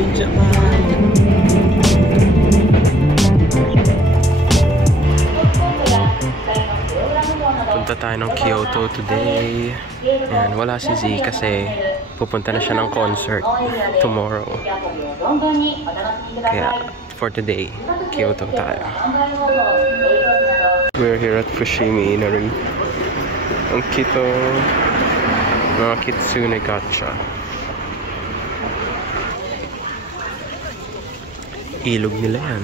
Punta tayo ng Kyoto today. And wala si Z kasi pupunta na siya ng concert tomorrow. Kaya for today, Kyoto tayo. We're here at Fushimi Inari. Ang kito mga kitsune gacha. Ilog nila yan.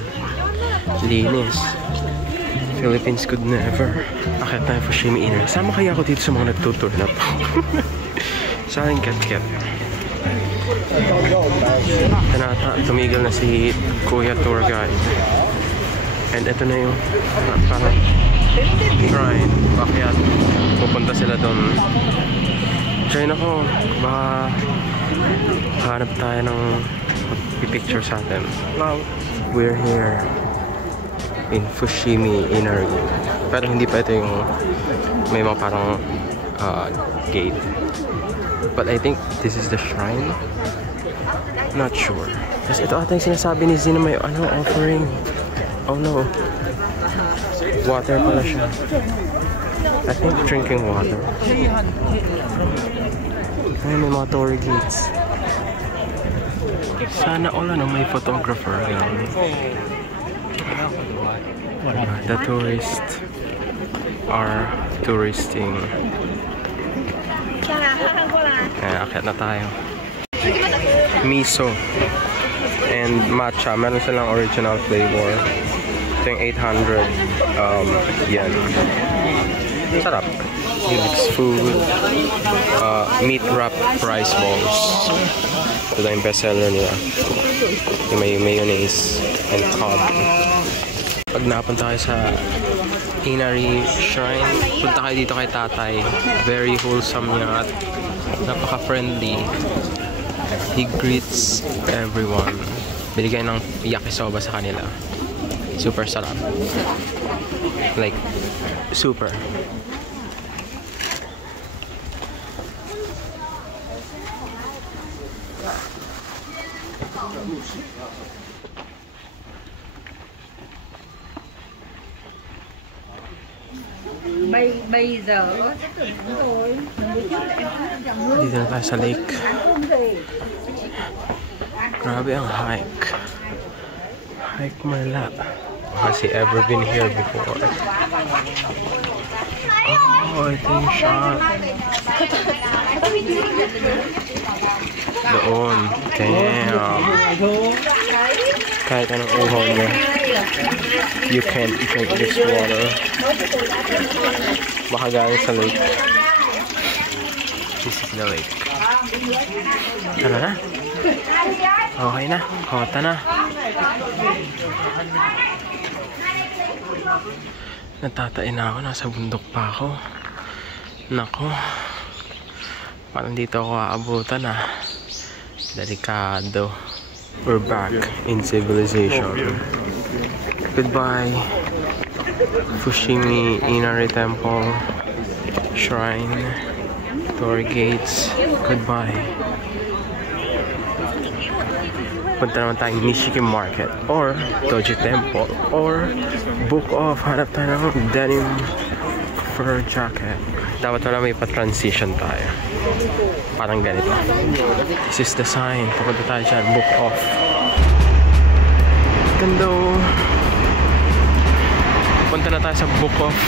Linis. Philippines could never. Akit tayo Fushimi Inari. Sama kaya ako dito sa mga nagtutur na to. Sa aking kat-kat. Tumigil na si Kuya Tour Guide. And ito na yung parang shrine. Bakit pupunta sila doon. Join ako. Baka hanap tayo ng picture sa atin. We're here in Fushimi Inari. Pero hindi pa ito yung may mga parang gate. But I think this is the shrine. Not sure. Kasi ito ata yung sinasabi ni Zina may offering. Oh no. Water pala siya. I think drinking water. Ay, may mga tour gates. Sana all may photographer. The tourists are touristing. Ayan, akit na tayo. Miso and matcha. Meron silang original flavor. Ito yung 800 yen. Sarap. Helix food. Meat wrapped rice balls. Ito yung bestseller nila. Yung may mayonnaise and cod. Pag napunta kayo sa Inari Shrine, punta kayo dito kay tatay. Very wholesome niya at napaka-friendly. He greets everyone. Binigay ng yakisoba sa kanila. Super sarap. Like, super. Dito na tayo sa lake. Grabe ang hike. Hike Malap. Kasi ever been here before. Oh, ito yung shot. Doon. Damn. Kahit anong uhaw niya, you can't drink this water. Baka galing sa lake. This is the lake. Ano na? Okay na. Kota na. Natatain na ako. Nasa bundok pa ako. Nako. Parang dito ako aabutan ah. Delikado. We're back in civilization. Goodbye. Fushimi Inari Temple. Shrine. Tour gates. Goodbye. Punta naman tayong Nishiki Market or Doji Temple or Book Off. Hanap tayo ng denim fur jacket. Dapat wala may pa-transition tayo. Parang ganito. This is the sign. Pupunta tayo dyan. Book Off. Ganda. Punta na tayo sa Book Off.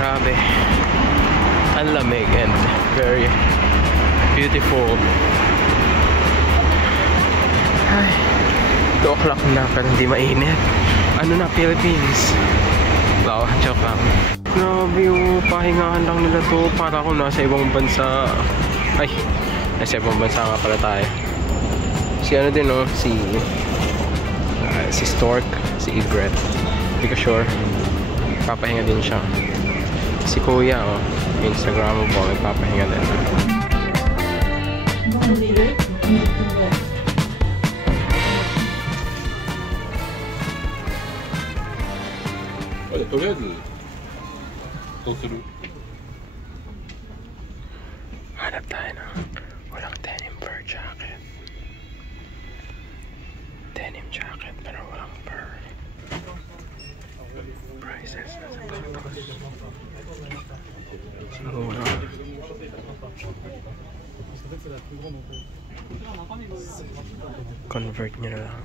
Grabe. Ang lamig and very beautiful. Ay, 2 o'clock na pero hindi mainit. Ano na, Philippines? Wow, joke lang. Grabe yung pahingahan lang nila to. Para ako nasa ibang bansa. Ay, nasa ibang bansa nga pala tayo. Si ano din no, si Stork, si Egret. Hindi ko sure. Papahinga din siya. Si Kuya, oh, Instagram mo po, may papahinga din. Hanap tayo ng walang denim fur jacket. prices sa Pactos. Mura. Convert nyo na lang.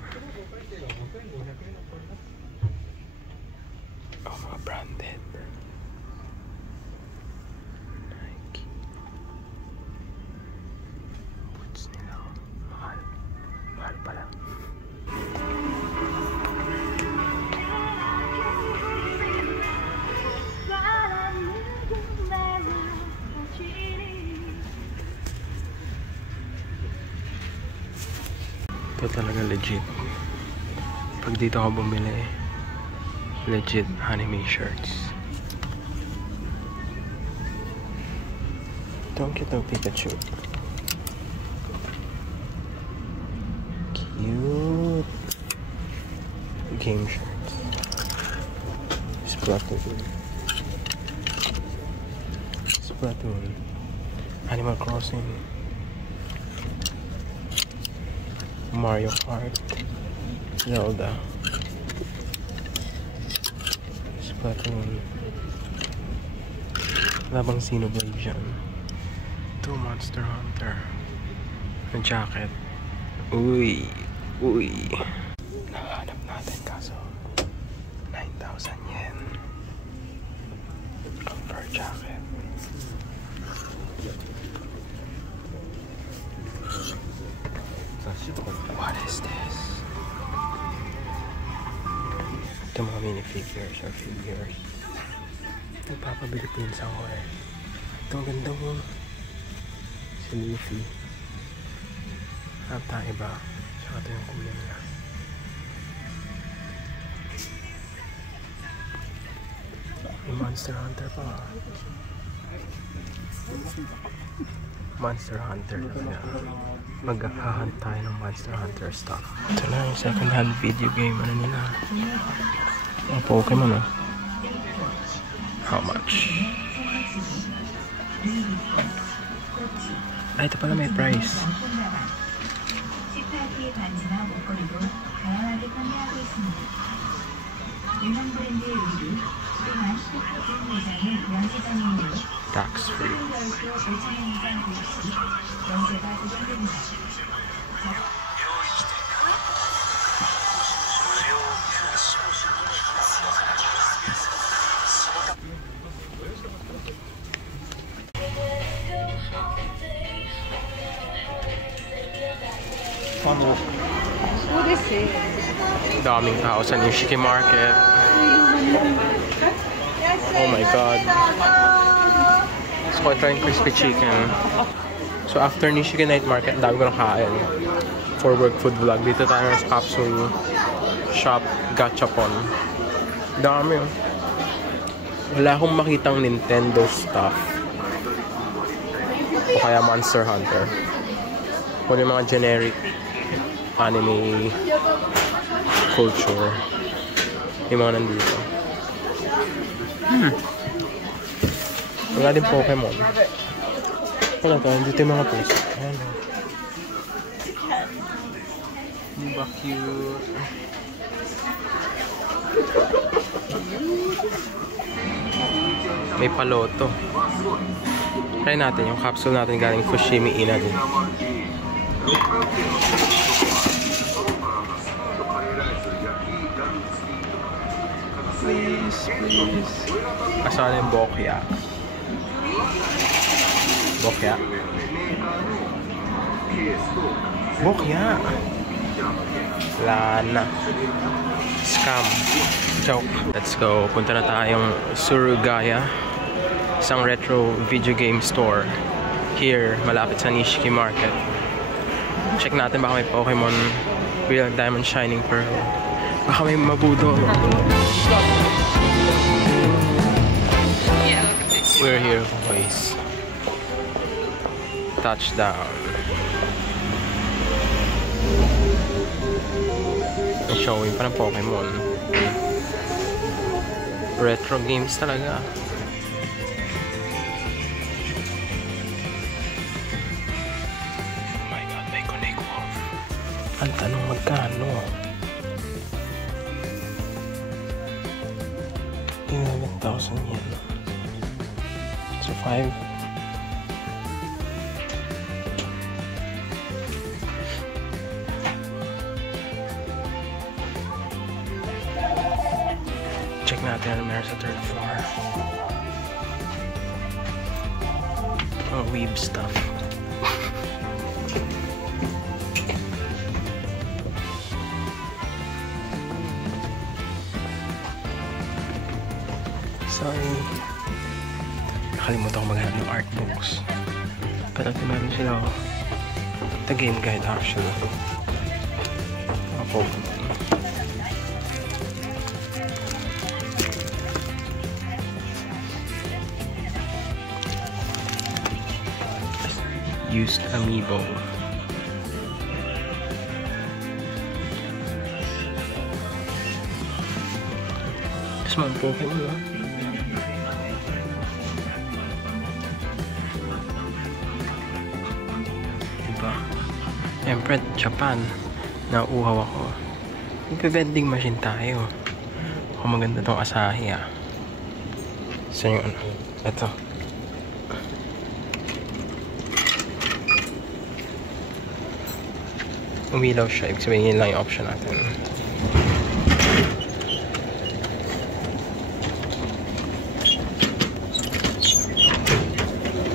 Oh, mga branded. Nike. Boots nila. Mahal. Mahal pala. Ito talaga legit. Pag dito ako bumili, legit anime shirts. Don't get no Pikachu. Cute game shirts. Splatoon. Splatoon. Animal Crossing. Mario Kart, Zelda, Splatoon. Labang sino ba dyan? Ito, Monster Hunter. Na jacket. Uy! Uy! Nahanap natin kaso 9,000 yen. Ang fur jacket. What is this? Ito mga minifigures or figures. Nagpapabili pins ako eh. Ito ang ganda mo. Si Luffy. Hanap tayo iba. Tsaka ito yung kulay niya. May Monster Hunter pa. Monster Hunter talaga. Maghahunt tayo ng Monster Hunter stock. Ito na yung second hand video game. Ano nila? Mga Pokemon ah. How much? Ay, ito pala may price. Tax free. Daming tao sa Nishiki Market. Oh my god. So, trying crispy chicken. So, after Nishiki Night Market, dami ko nakain. For work food vlog. Dito tayo sa capsule shop Gachapon. Dami oh. Wala akong makitang Nintendo stuff. O kaya Monster Hunter. O yung mga generic anime culture. Yung mga nandito. Wala din Pokemon. Wala to, nandito yung mga puso. Ayan o. Diba cute? May paloto. Try natin yung capsule natin galing Fushimi Inari. Please, please. Asan yung Bokya? Bokya? Bokya! Lana. Scam. Joke. Let's go. Punta na tayong Surugaya. Isang retro video game store. Here, malapit sa Nishiki Market. Check natin baka may Pokemon Real Diamond Shining Pearl. Baka may Mabudo. We're here, boys. Touchdown. Showing pa ng Pokemon. Retro games talaga. Oh my god, may Connect Wolf. Ang tanong magkano? 11,000 yen. So 5. Check natin ano meron sa third floor. Oh, weeb stuff. Sorry. Nakalimutan ko maghanap ng art books. Pero ito meron sila. The game guide actually. Ako. Used amiibo. Tapos mga Pokemon, no? Diba? Siyempre, Japan. Nauuhaw ako. Magpe-vending machine tayo. Kung maganda tong Asahi, ah. So yung ano? Ito. Umilaw siya. Ibig sabihin, yun lang yung option natin.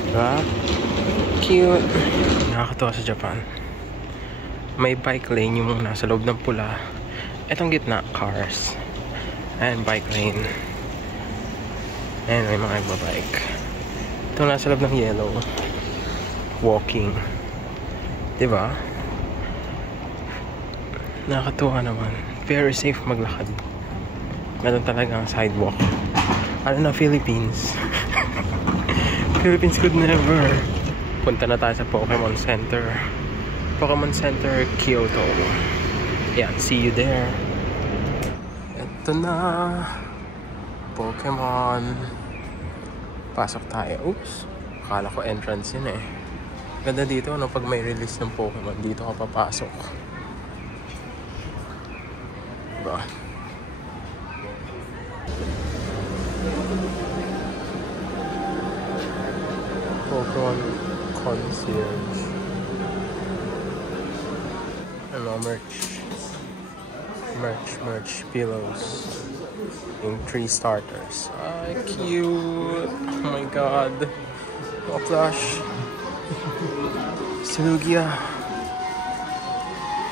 Diba? Cute. Nakakatawa sa Japan. May bike lane yung nasa loob ng pula. Etong gitna, cars. And bike lane. And may mga nagbabike. Itong nasa loob ng yellow. Walking. Diba? Nakakatuwa naman. Very safe maglakad. Meron talagang sidewalk. Ano na, Philippines? Philippines could never. Punta na tayo sa Pokemon Center. Pokemon Center, Kyoto. Yan, see you there. Ito na. Pokemon. Pasok tayo. Oops. Akala ko entrance yun eh. Ganda dito, ano, pag may release ng Pokemon, dito ka papasok. Pokemon Concierge. Ano, merch pillows yung 3 starters. Ay, cute. Oh my god. Oh, plush. Silugia.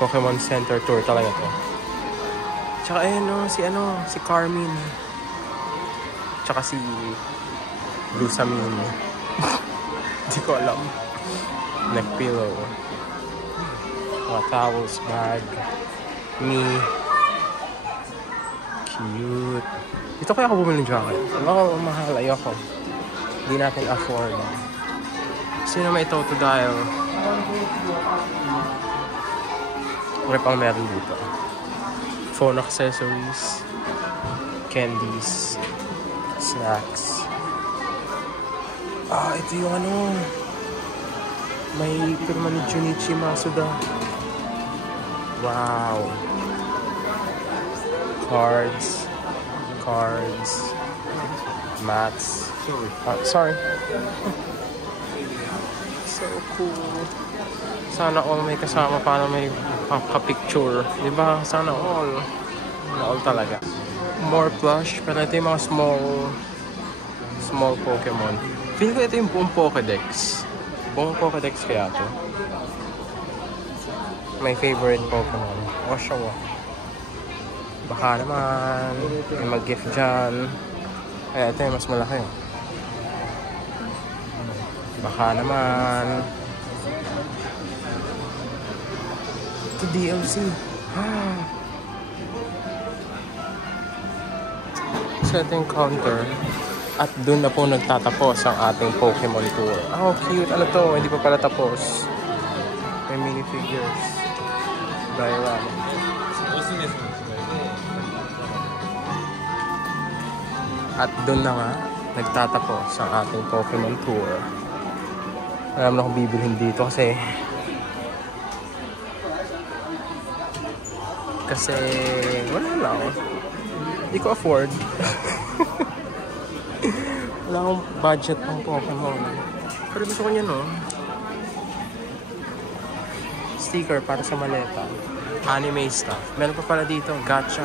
Pokemon Center Tour talaga to. Tsaka ayun, no, si Carmine. Tsaka si Lusamine. Hindi ko alam. Neck pillow. Towels, bag. Me. Cute. Dito kaya ako bumili ng jacket. Ano, mahal. Ayoko. Hindi natin afford. Sino may Totodile? Ano pang meron dito? Phone accessories, candies, snacks. Ah, ito yung ano. May pirma ni Junichi Masuda. Wow. Cards. Mats. Sorry. So cool. Sana all may kasama para may picture. Diba? Sana all. All talaga. More plush. Pero ito yung mga small Pokemon. Feel ko ito yung buong Pokédex. Buong Pokédex kaya ito. My favorite Pokemon. Oshawa. Baka naman. May mag-gift dyan. Kaya ito yung mas malaki. Baka naman. Ito DLC. So ito yung counter. At dun na po nagtatapos ang ating Pokemon tour. Oh, cute. Ano to? Hindi pa pala tapos. May minifigures. Diorama. At dun na nga nagtatapos ang ating Pokemon tour. Alam na kung bibilhin dito kasi wala lang. Hindi ko afford. Wala akong budget pang Pokemon. Pero gusto ko niya, no? Sticker para sa maleta. Anime stuff. Meron pa pala dito, gacha.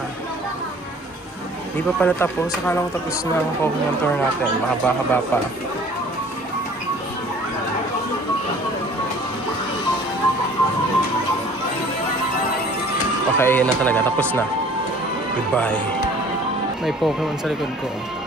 Hindi pa pala tapos. Akala ko tapos na ang Pokemon tour natin. Mahaba-haba pa. Okay, na talaga. Tapos na. Goodbye. May Pokemon sa likod ko.